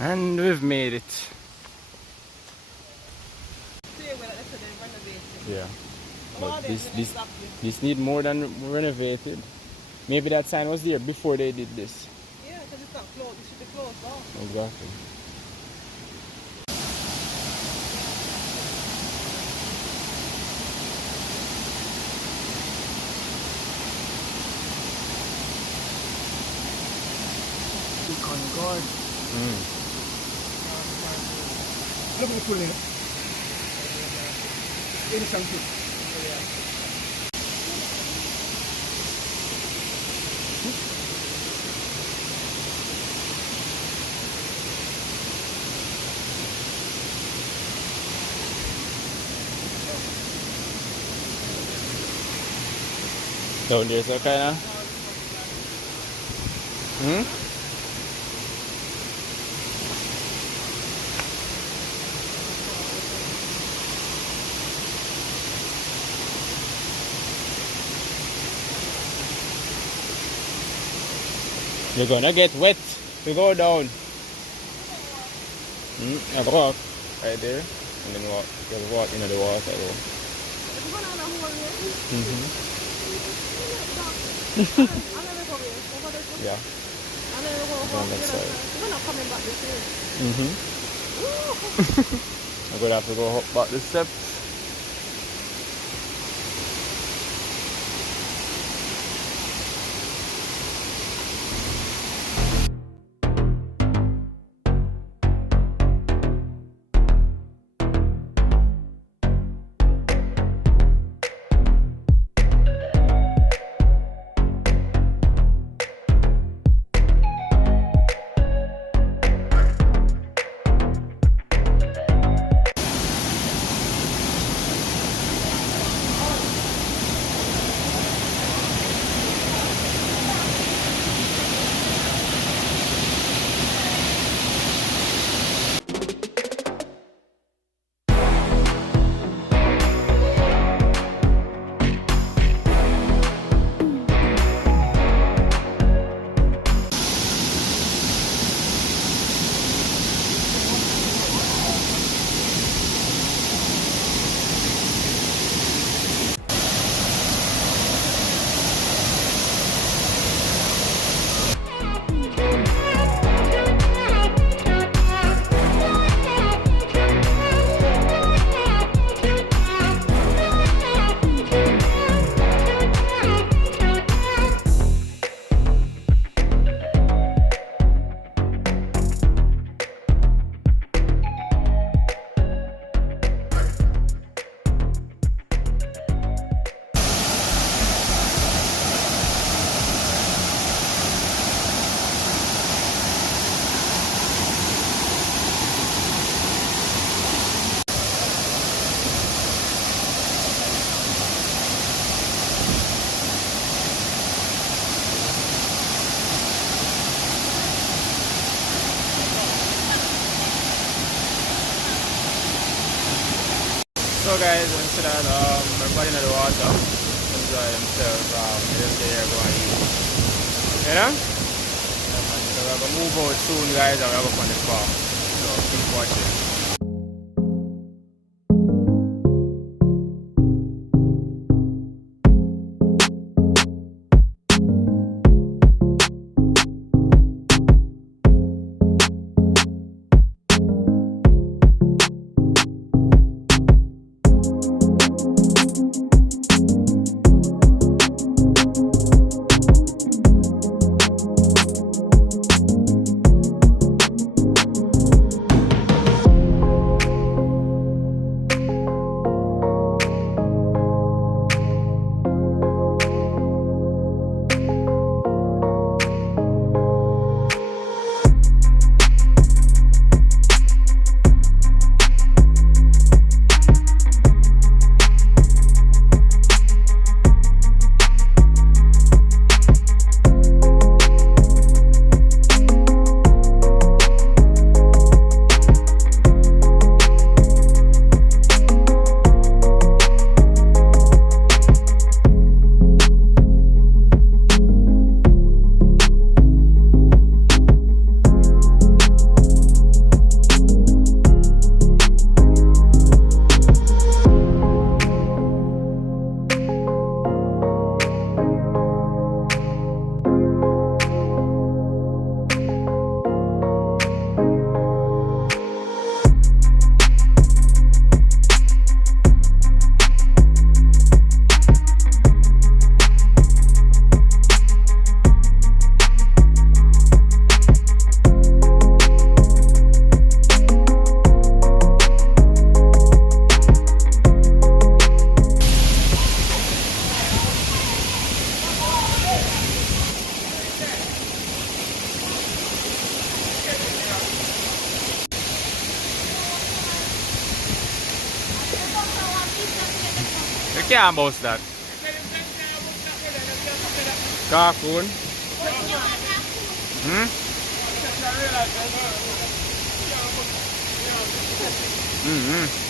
And we've made it. Yeah. But this need more than renovated. Maybe that sign was there before they did this. Yeah, because it's not closed. It should be closed off. Exactly. God. Look at the full name. Down there's a kind of. You're gonna get wet. We go down. I walk right there, and then walk. Just walk into the water. Yeah. On that side. You're not coming back this way. I'm gonna have to go up back the steps. So guys, instead of everybody in the water, enjoy themselves, just there going to eat. You know? So we're going to move out soon guys, and we're going to go on the park. So keep watching. can't bounce that. Carcoon. Hmm? Mm-hmm.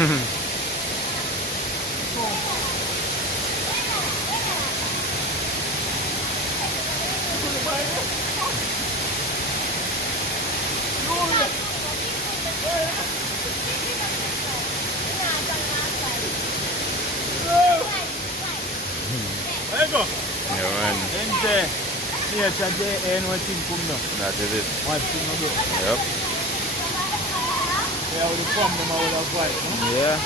There you go. Yeah, man. Enjay. Yeah, today and one thing come now. That is it. One thing no go. Yep. Yeah, with the pump them out of fight. Yeah.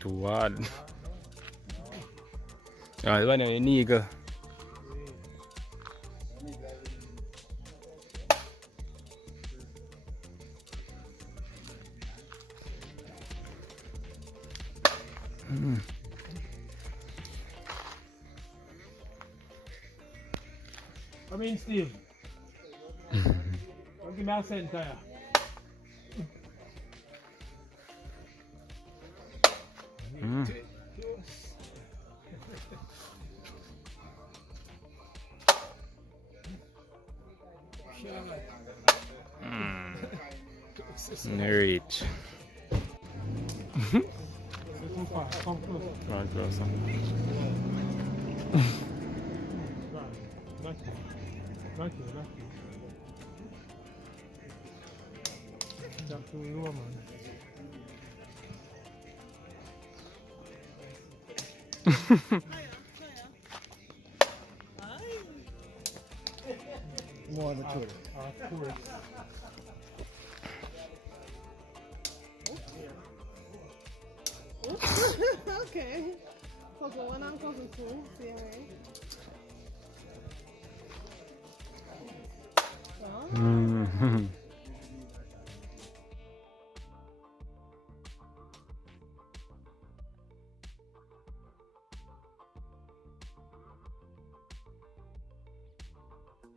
Too hard. Ah, one of the eagle. I mean, Steve. Give me a center. Reach. Too far. Come close. Come closer. Not here. Not here. Not here. Jump too low, man. More mature. Of course. Okay. Cousin one and cousin two, same way. Well,